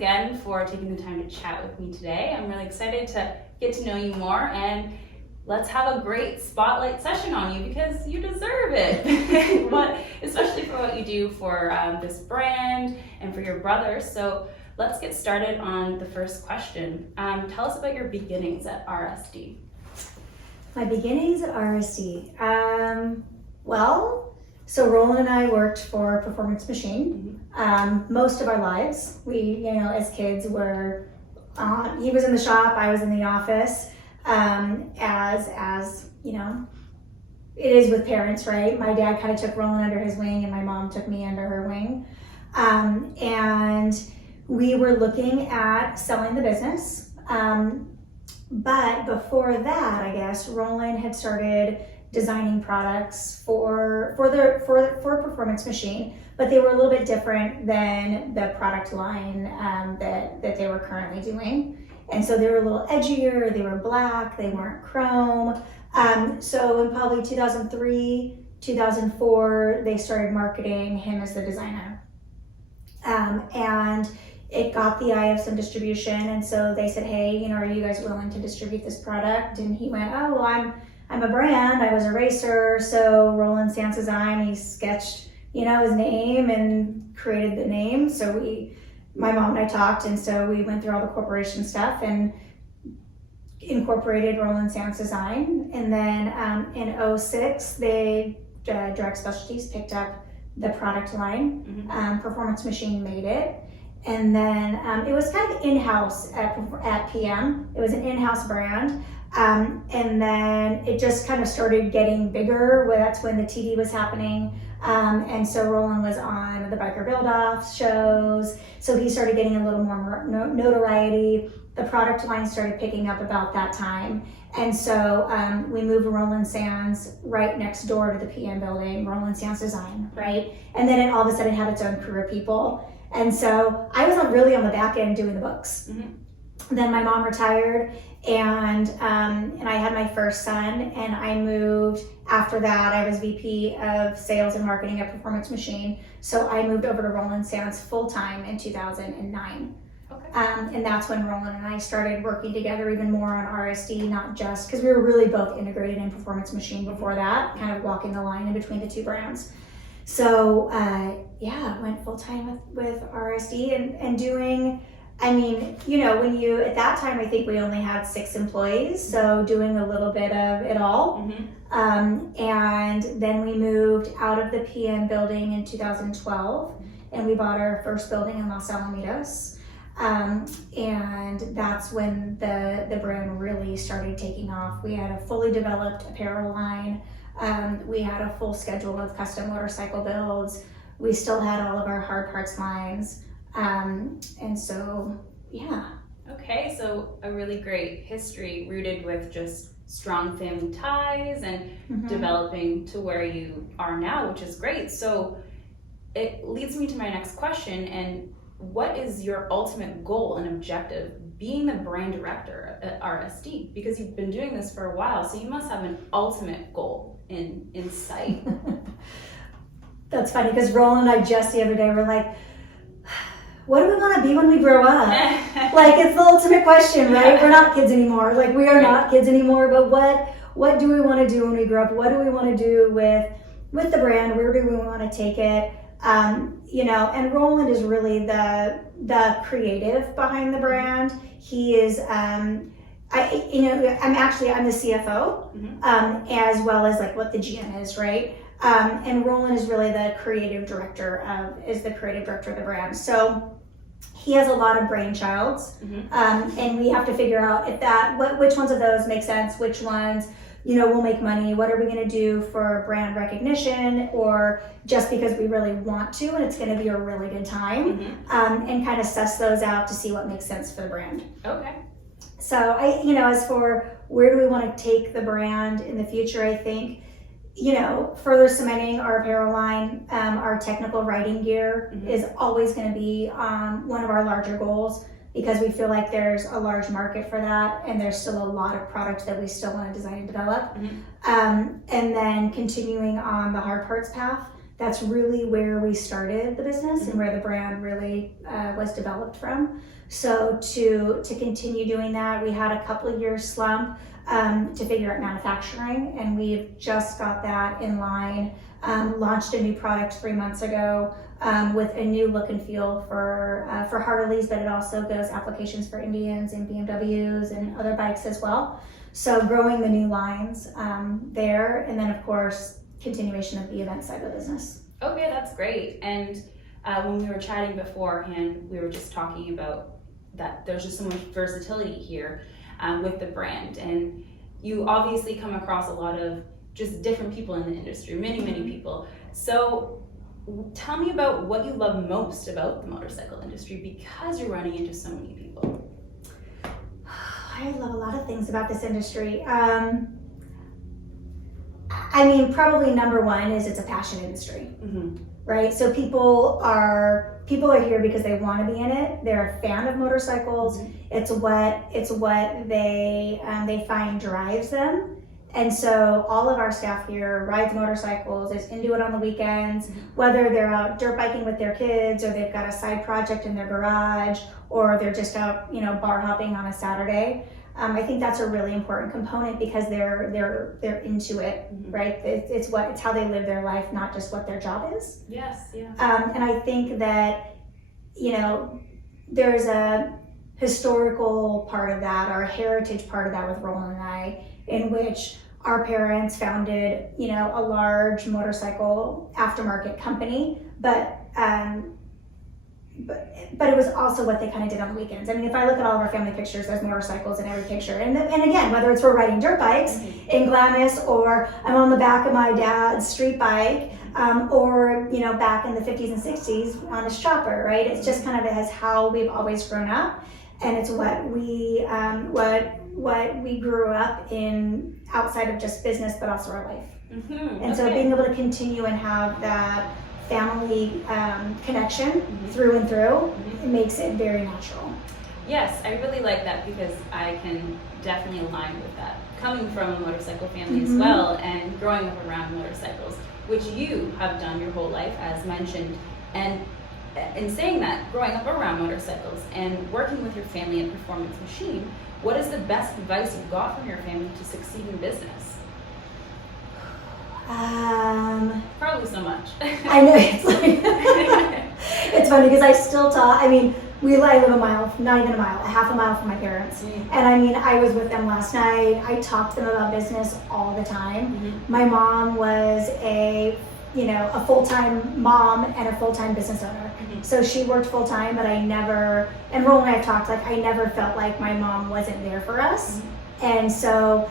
again for taking the time to chat with me today. I'm really excited to get to know you more, and let's have a great spotlight session on you because you deserve it. Especially for what you do for this brand and for your brother. So let's get started on the first question. Tell us about your beginnings at RSD. My beginnings at RSD. So Roland and I worked for Performance Machine most of our lives. We, as kids were, he was in the shop, I was in the office. As it is with parents, right? My dad kind of took Roland under his wing and my mom took me under her wing. And we were looking at selling the business. But before that, I guess, Roland had started designing products for Performance Machine, but they were a little bit different than the product line that they were currently doing. And so they were a little edgier, they were black, they weren't chrome. So in probably 2003, 2004, they started marketing him as the designer. And it got the eye of some distribution. And so they said, hey, are you guys willing to distribute this product? And he went, oh, well, I'm a brand, I was a racer. So Roland Sands Design, he sketched, his name and created the name. So my mom and I talked, and so we went through all the corporation stuff and incorporated Roland Sands Design. And then in 2006, Direct Specialties picked up the product line. Performance Machine made it. And then it was kind of in-house at PM. It was an in-house brand. And then it just kind of started getting bigger. That's when the TV was happening. And so Roland was on the Biker Build-Off shows. So he started getting a little more notoriety. The product line started picking up about that time. And so we moved Roland Sands right next door to the PM building, Roland Sands Design, right? And then it all of a sudden had its own crew of people. And so I was really on the back end doing the books. Then my mom retired, and I had my first son, and I moved. After that, I was VP of Sales and Marketing at Performance Machine. So I moved over to Roland Sands full-time in 2009. Okay. And that's when Roland and I started working together even more on RSD, not just, because we were really both integrated in Performance Machine before that, kind of walking the line in between the two brands. So went full-time with RSD and doing, at that time, I think we only had 6 employees, so doing a little bit of it all. And then we moved out of the PM building in 2012, and we bought our first building in Los Alamitos. And that's when the brand really started taking off. We had a fully developed apparel line. We had a full schedule of custom motorcycle builds. We still had all of our hard parts lines. And so, yeah. Okay, so a really great history rooted with just strong family ties and developing to where you are now, which is great. So it leads me to my next question. And what is your ultimate goal and objective being the brand director at RSD? Because you've been doing this for a while, so you must have an ultimate goal in sight. That's funny, because Roland and I just the other day were like, what do we want to be when we grow up? It's the ultimate question, right? Yeah. We're not kids anymore. We are not kids anymore, but what do we want to do when we grow up? What do we want to do with the brand? Where do we want to take it? And Roland is really the creative behind the brand. He is, I'm the CFO, as well as what the GM is, right? And Roland is really the creative director of the brand. So he has a lot of brainchilds, and we have to figure out which ones of those make sense, which ones, will make money. What are we going to do for brand recognition, or just because we really want to, and it's going to be a really good time, and kind of suss those out to see what makes sense for the brand. Okay. So as for where do we want to take the brand in the future, I think, further cementing our apparel line, our technical riding gear is always going to be one of our larger goals, because we feel like there's a large market for that, and there's still a lot of products that we still want to design and develop. And then continuing on the hard parts path, that's really where we started the business and where the brand really was developed from. So to continue doing that, we had a couple of years slump to figure out manufacturing, and we've just got that in line. Launched a new product 3 months ago with a new look and feel for Harleys, but it also goes applications for Indians and BMWs and other bikes as well. So growing the new lines there, and then of course continuation of the event side of the business. Okay, that's great. And when we were chatting beforehand, we were just talking about that there's just so much versatility here with the brand, and you obviously come across a lot of just different people in the industry, many people. So tell me about what you love most about the motorcycle industry, because you're running into so many people. I love a lot of things about this industry. I mean, probably number one is it's a passion industry, right? So people are here because they want to be in it. They're a fan of motorcycles. It's what they find drives them. And so all of our staff here rides motorcycles, is into it on the weekends, whether they're out dirt biking with their kids, or they've got a side project in their garage, or they're just out, bar hopping on a Saturday. I think that's a really important component because they're into it, right? It's how they live their life, not just what their job is. Yes, yeah. And I think that, there's a historical part of that, or a heritage part of that with Roland and I, in which our parents founded, a large motorcycle aftermarket company, but it was also what they kind of did on the weekends. I mean, if I look at all of our family pictures, there's motorcycles in every picture. And again, whether it's we're riding dirt bikes in Glamis, or I'm on the back of my dad's street bike, or, back in the 50s and 60s on his chopper, right? It's just kind of as how we've always grown up. And it's what we grew up in outside of just business, but also our life. And so being able to continue and have that family connection through and through, it makes it very natural. Yes, I really like that, because I can definitely align with that. Coming from a motorcycle family as well, and growing up around motorcycles, which you have done your whole life, as mentioned. And in saying that, growing up around motorcycles and working with your family at Performance Machine, what is the best advice you got from your family to succeed in business? Probably so much. I know, it's like, it's funny because I still talk, I mean, I live a mile, not even a mile, a half a mile from my parents. And I mean, I was with them last night. I talk to them about business all the time. My mom was a full-time mom and a full-time business owner. So she worked full-time, but I never, and Roland and I have talked, I never felt like my mom wasn't there for us. And so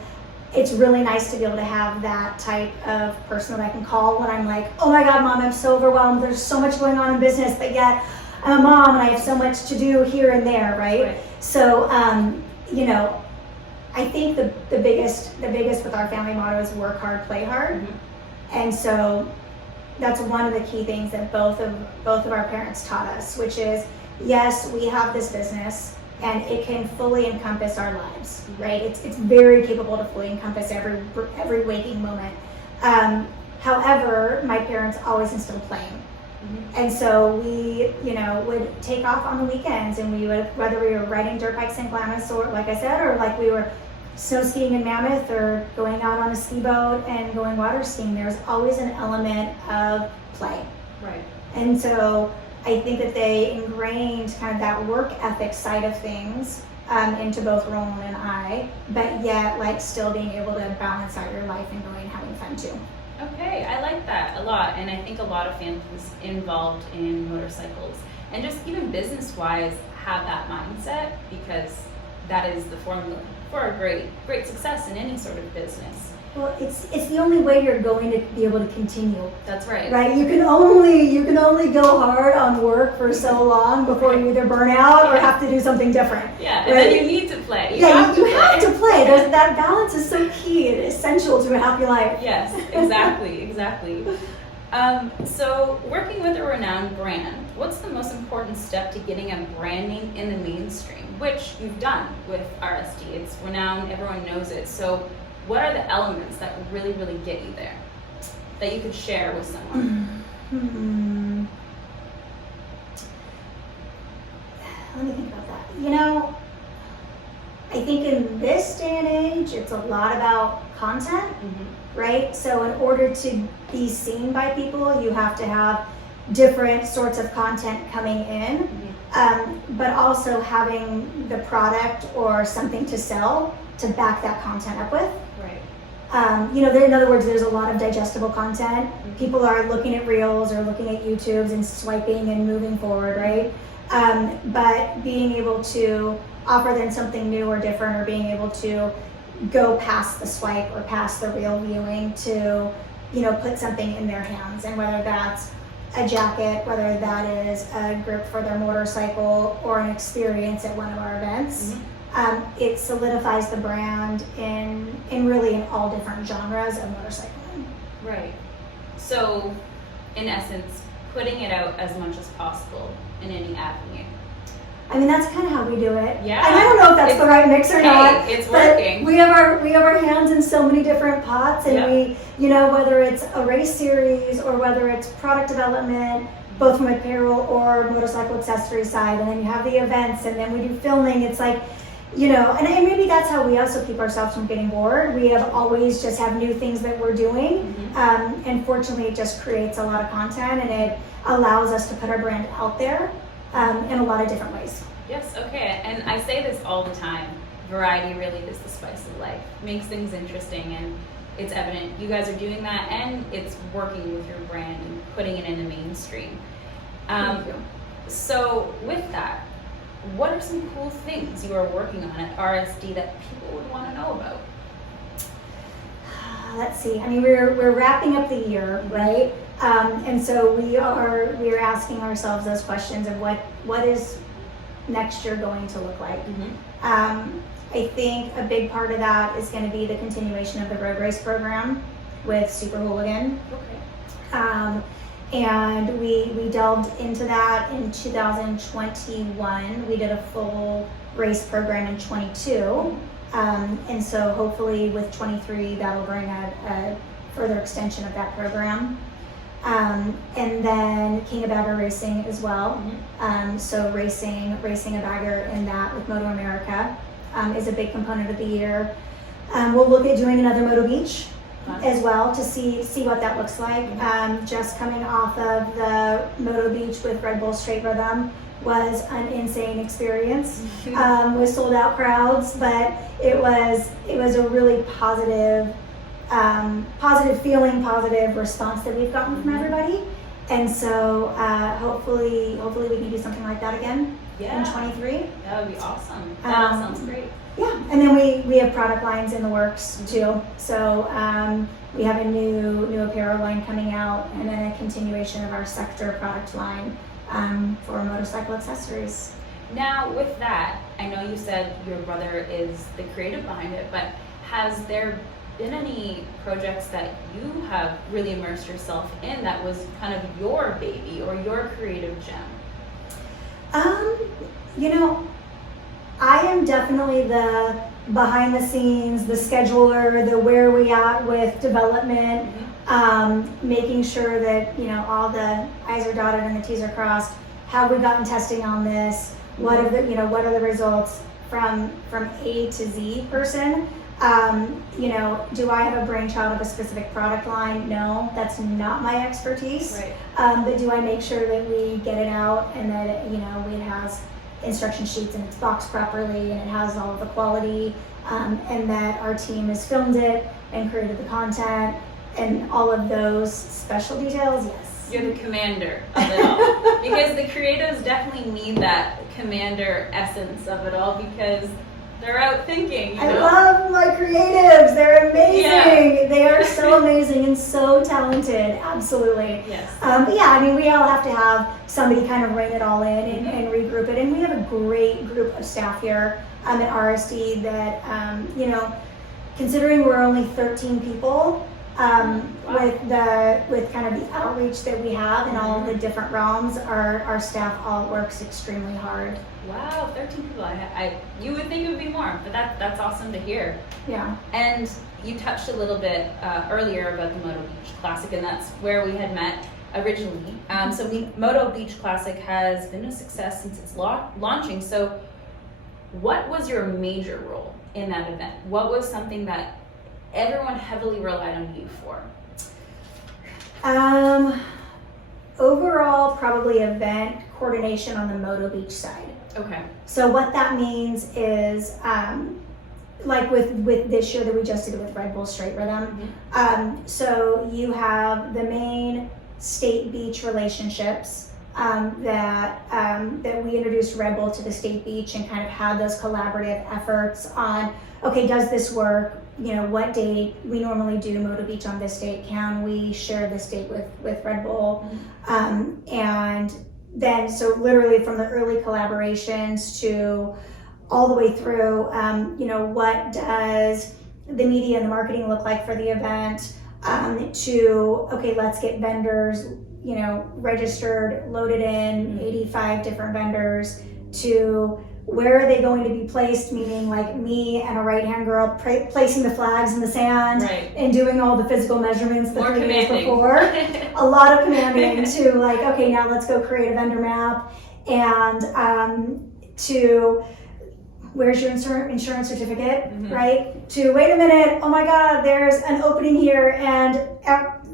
it's really nice to be able to have that type of person that I can call when I'm like, oh my God, Mom, I'm so overwhelmed. There's so much going on in business, but yet I'm a mom and I have so much to do here and there, right? So, I think the biggest with our family motto is work hard, play hard. And so that's one of the key things that both of our parents taught us, which is, yes, we have this business and it can fully encompass our lives, right? It's very capable to fully encompass every waking moment. However, my parents always instilled playing. And so we, would take off on the weekends, and we would, whether we were riding dirt bikes in Glamis, or like I said, or like we were snow skiing in Mammoth, or going out on a ski boat and going water skiing, there's always an element of play. Right. And so I think that they ingrained kind of that work ethic side of things into both Roland and I, but yet still being able to balance out your life and going and having fun too. Okay, I like that a lot, and I think a lot of families involved in motorcycles and just even business-wise have that mindset, because that is the formula for a great success in any sort of business. Well, it's the only way you're going to be able to continue. That's right. Right? You can only go hard on work for so long before you either burn out or have to do something different. Yeah, and then you need to play. You have to play. That balance is so key and essential to a happy life. Yes, exactly. So working with a renowned brand, what's the most important step to getting a branding in the mainstream, which you've done with RSD? It's renowned, everyone knows it. So what are the elements that really get you there that you could share with someone? Let me think about that. You know, I think in this day and age, it's a lot about content, right? So in order to be seen by people, you have to have different sorts of content coming in, but also having the product or something to sell to back that content up with. Right. You know, in other words, there's a lot of digestible content. People are looking at Reels or looking at YouTubes and swiping and moving forward, right? But being able to offer them something new or different, or being able to go past the swipe or past the Reel viewing to, you know, put something in their hands, and whether that's a jacket, whether that is a grip for their motorcycle or an experience at one of our events. It solidifies the brand in really in all different genres of motorcycling. Right. So, in essence, putting it out as much as possible in any avenue. I mean, that's kind of how we do it. Yeah. And I don't know if that's the right mix or not. It's working. We have our hands in so many different pots, and we, you know, whether it's a race series or whether it's product development, both from apparel or motorcycle accessory side, and then you have the events, and then we do filming. It's like, you know, and maybe that's how we also keep ourselves from getting bored. We have always just have new things that we're doing, and fortunately, it just creates a lot of content, and it allows us to put our brand out there in a lot of different ways. Yes, okay, and I say this all the time. Variety really is the spice of life. Makes things interesting, and it's evident you guys are doing that, and it's working with your brand and putting it in the mainstream. So with that, what are some cool things you are working on at RSD that people would want to know about? Let's see. I mean, we're wrapping up the year, right? And so we are asking ourselves those questions of what is next year going to look like. I think a big part of that is going to be the continuation of the road race program with Super Hooligan. Okay. And we delved into that in 2021. We did a full race program in 22. And so hopefully with 23, that'll bring a further extension of that program. And then King of Bagger Racing as well. So racing a bagger in that with Moto America is a big component of the year. We'll look at doing another Moto Beach as well to see what that looks like. Just coming off of the Moto Beach with Red Bull Straight Rhythm was an insane experience with sold out crowds, but it was a really positive feeling, positive response that we've gotten from everybody. And so hopefully we can do something like that again in 23. That would be awesome. That all sounds great. Yeah, and then we have product lines in the works too. So we have a new apparel line coming out, and then a continuation of our sector product line for motorcycle accessories. Now with that, I know you said your brother is the creative behind it, but has there been any projects that you have really immersed yourself in that was kind of your baby or your creative gem? You know, I am definitely the behind the scenes, the scheduler, the where we at with development, making sure that, you know, all the I's are dotted and the T's are crossed. Have we gotten testing on this? What are the results from A to Z person? You know, do I have a brainchild of a specific product line? No, that's not my expertise. Right. But do I make sure that we get it out and that it has instruction sheets and it's boxed properly and it has all of the quality, and that our team has filmed it and created the content and all of those special details? Yes. You're the commander of it all. Because the creatives definitely need that commander essence of it all, because they're out thinking, you know? I love my creatives. They're amazing. Yeah. They are so amazing and so talented. Absolutely. Yes. But yeah, I mean, we all have to have somebody kind of rein it all in and regroup it. And we have a great group of staff here at RSD that, considering we're only 13 people, with kind of the outreach that we have in all of the different realms, our staff all works extremely hard. Wow, 13 people. You would think it would be more, but that's awesome to hear. Yeah. And you touched a little bit earlier about the Moto Beach Classic, and that's where we had met. originally. So Moto Beach Classic has been a success since its launching. So what was your major role in that event? What was something that everyone heavily relied on you for? Overall, probably event coordination on the Moto Beach side. Okay. So what that means is, like with this year that we just did with Red Bull Straight Rhythm. So you have the main state beach relationships that we introduced Red Bull to the state beach and kind of had those collaborative efforts on, okay, does this work? You know, what date we normally do Moto Beach on this date? Can we share this date with Red Bull? And then, so literally from the early collaborations to all the way through, you know, what does the media and the marketing look like for the event? To, okay, let's get vendors, you know, registered, loaded in, 85 different vendors, to where are they going to be placed, meaning like me and a right-hand girl placing the flags in the sand and doing all the physical measurements the 3 days before. A lot of commanding to like, okay, now let's go create a vendor map, and to where's your insurance certificate, right? To wait a minute, oh my God, there's an opening here and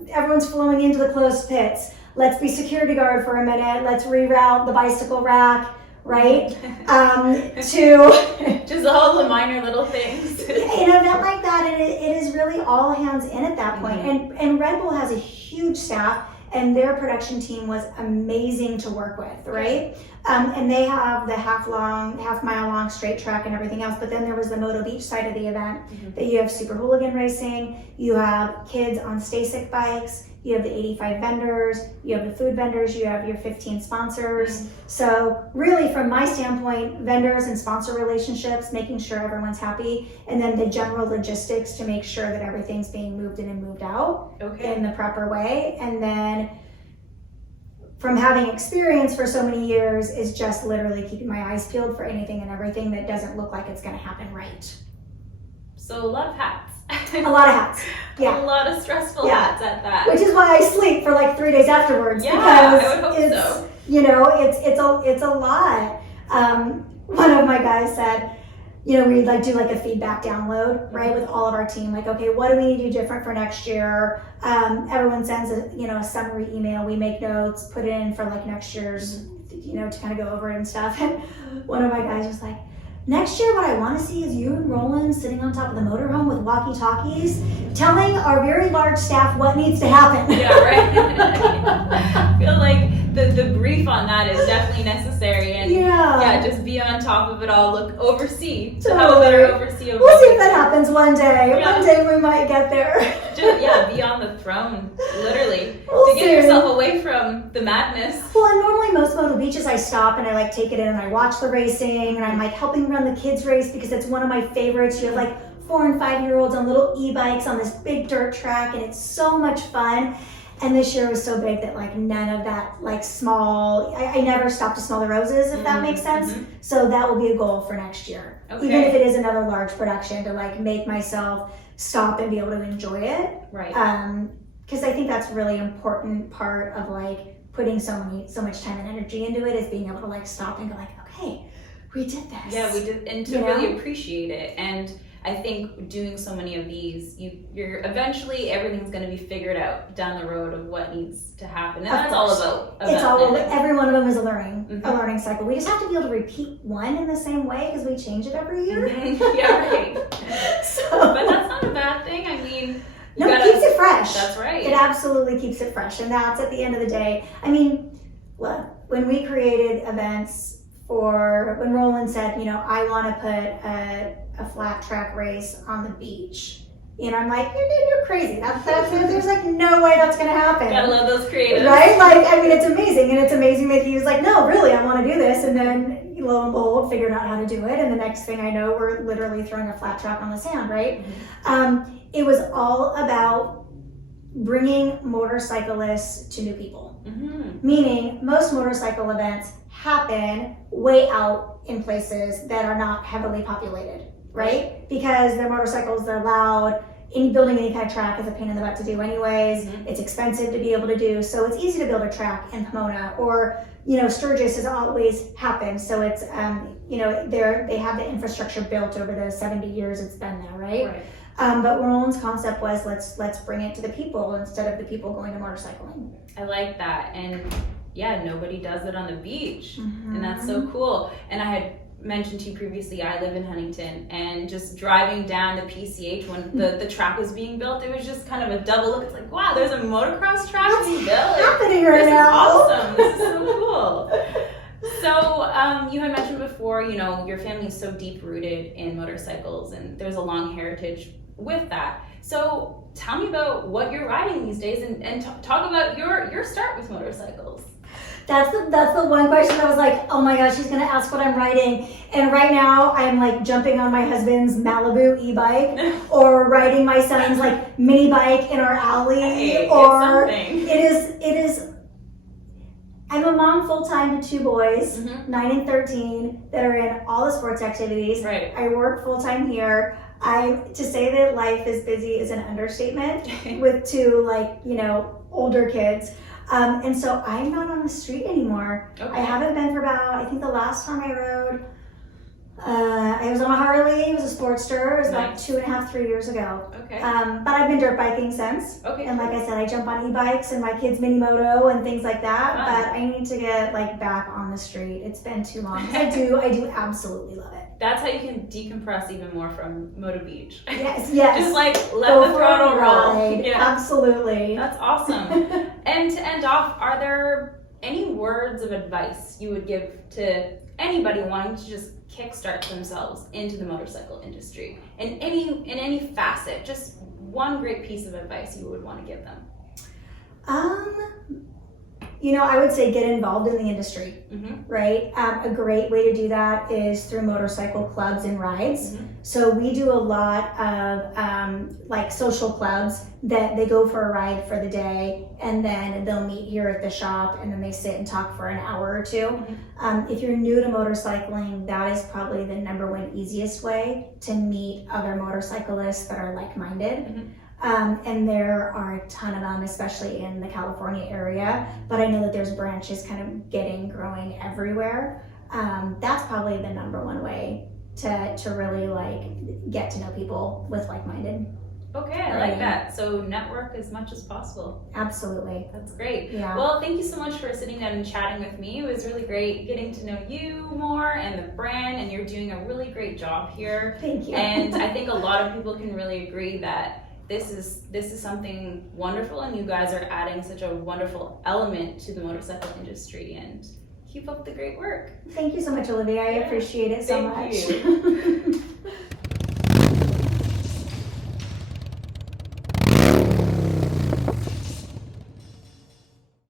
everyone's flowing into the closed pits. Let's be security guard for a minute. Let's reroute the bicycle rack, right? To just all the minor little things. In an event like that, it is really all hands in at that point. And Red Bull has a huge staff, and their production team was amazing to work with, right? And they have the half mile long straight track and everything else. But then there was the Moto Beach side of the event that you have super hooligan racing, you have kids on Stasic bikes, you have the 85 vendors, you have the food vendors, you have your 15 sponsors. So really from my standpoint, vendors and sponsor relationships, making sure everyone's happy, and then the general logistics to make sure that everything's being moved in and moved out in the proper way. And then from having experience for so many years is just literally keeping my eyes peeled for anything and everything that doesn't look like it's gonna happen right. So a lot of hats. A lot of hats. Yeah. A lot of stressful hats at that. Which is why I sleep for like 3 days afterwards. Yeah, because I would hope it's, so. You know, it's a lot. One of my guys said, you know, we'd like do like a feedback download, right, with all of our team. Like, okay, what do we need to do different for next year? Everyone sends a summary email. We make notes, put it in for like next year's, you know, to kind of go over it and stuff. And one of my guys was like, next year, what I want to see is you and Roland sitting on top of the motorhome with walkie-talkies, telling our very large staff what needs to happen. Yeah, right. I feel like the brief on that is definitely necessary, and just be on top of it all. Oversee. To have a better oversee of We'll see if that happens one day. Yeah. One day we might get there. Be on the throne, literally, We'll to get yourself away from the madness. Well, and normally most Moto Beaches I stop and I like take it in and I watch the racing, and I'm like helping run the kids race because it's one of my favorites. You have like 4 and 5 year olds on little e-bikes on this big dirt track, and it's so much fun. And this year was so big that like none of that like small, I never stopped to smell the roses, if that makes sense. So that will be a goal for next year. Okay. Even if it is another large production, to like make myself stop and be able to enjoy it. Right. Because I think that's a really important part of like putting so much time and energy into it, is being able to like stop and go like, okay, we did this. Yeah, we did, and to really appreciate it. And I think doing so many of these, you're eventually everything's going to be figured out down the road of what needs to happen, and that's all about. Every one of them is a learning cycle. We just have to be able to repeat one in the same way because we change it every year. Yeah, right. But that's not a bad thing. I mean, it keeps it fresh. That's right. It absolutely keeps it fresh, and that's at the end of the day. I mean, when we created events when Roland said, you know, I want to put a flat track race on the beach, you know, I'm like, you're crazy. There's like no way that's going to happen. Gotta love those creatives. Right? Like, I mean, it's amazing. And it's amazing that he was like, no, really, I want to do this. And then lo and behold, figured out how to do it. And the next thing I know, we're literally throwing a flat track on the sand, right? It was all about bringing motorcyclists to new people. Meaning most motorcycle events happen way out in places that are not heavily populated, right? Because they're motorcycles, they're loud, building any kind of track is a pain in the butt to do anyways. It's expensive to be able to do, so it's easy to build a track in Pomona. Or, Sturgis has always happened, so it's, they have the infrastructure built over the 70 years it's been there, right? But Roland's concept was let's bring it to the people instead of the people going to motorcycling. I like that, and yeah, nobody does it on the beach, and that's so cool. And I had mentioned to you previously, I live in Huntington, and just driving down the PCH when the track was being built, it was just kind of a double look. It's like, wow, there's a motocross track being built. Happening right now. Awesome. This is so cool. So you had mentioned before, your family is so deep rooted in motorcycles, and there's a long heritage with that. So tell me about what you're riding these days, and talk about your start with motorcycles. That's the one question I was like, oh my gosh, she's gonna ask what I'm riding. And right now I'm like jumping on my husband's Malibu e-bike or riding my son's like mini bike in our alley. Hey, or it is I'm a mom full-time to two boys, 9 and 13, that are in all the sports activities. Right. I work full-time here. To say that life is busy is an understatement with two older kids. And so I'm not on the street anymore. Okay. I haven't been for about, I think the last time I rode, I was on a Harley. It was a Sportster. It was about 2.5, 3 years ago. Okay. But I've been dirt biking since. Okay. And like I said, I jump on e-bikes and my kids mini moto and things like that. Fun. But I need to get back on the street. It's been too long. I do absolutely love it. That's how you can decompress even more from Moto Beach. Yes. Just let Go the throttle roll. Ride. Yeah. Absolutely. That's awesome. And to end off, are there any words of advice you would give to anybody wanting to just kickstart themselves into the motorcycle industry in any facet? Just one great piece of advice you would want to give them. I would say get involved in the industry, right? A great way to do that is through motorcycle clubs and rides. So we do a lot of social clubs that they go for a ride for the day, and then they'll meet here at the shop, and then they sit and talk for an hour or two. If you're new to motorcycling, that is probably the number one easiest way to meet other motorcyclists that are like-minded. And there are a ton of them, especially in the California area, but I know that there's branches kind of growing everywhere. That's probably the number one way to really get to know people with like-minded. Okay, I like that. So network as much as possible. Absolutely. That's great. Yeah. Well, thank you so much for sitting down and chatting with me. It was really great getting to know you more and the brand, and you're doing a really great job here. Thank you. And I think a lot of people can really agree that this is something wonderful, and you guys are adding such a wonderful element to the motorcycle industry, and keep up the great work. Thank you so much, Olivia. I appreciate it so much. Thank you.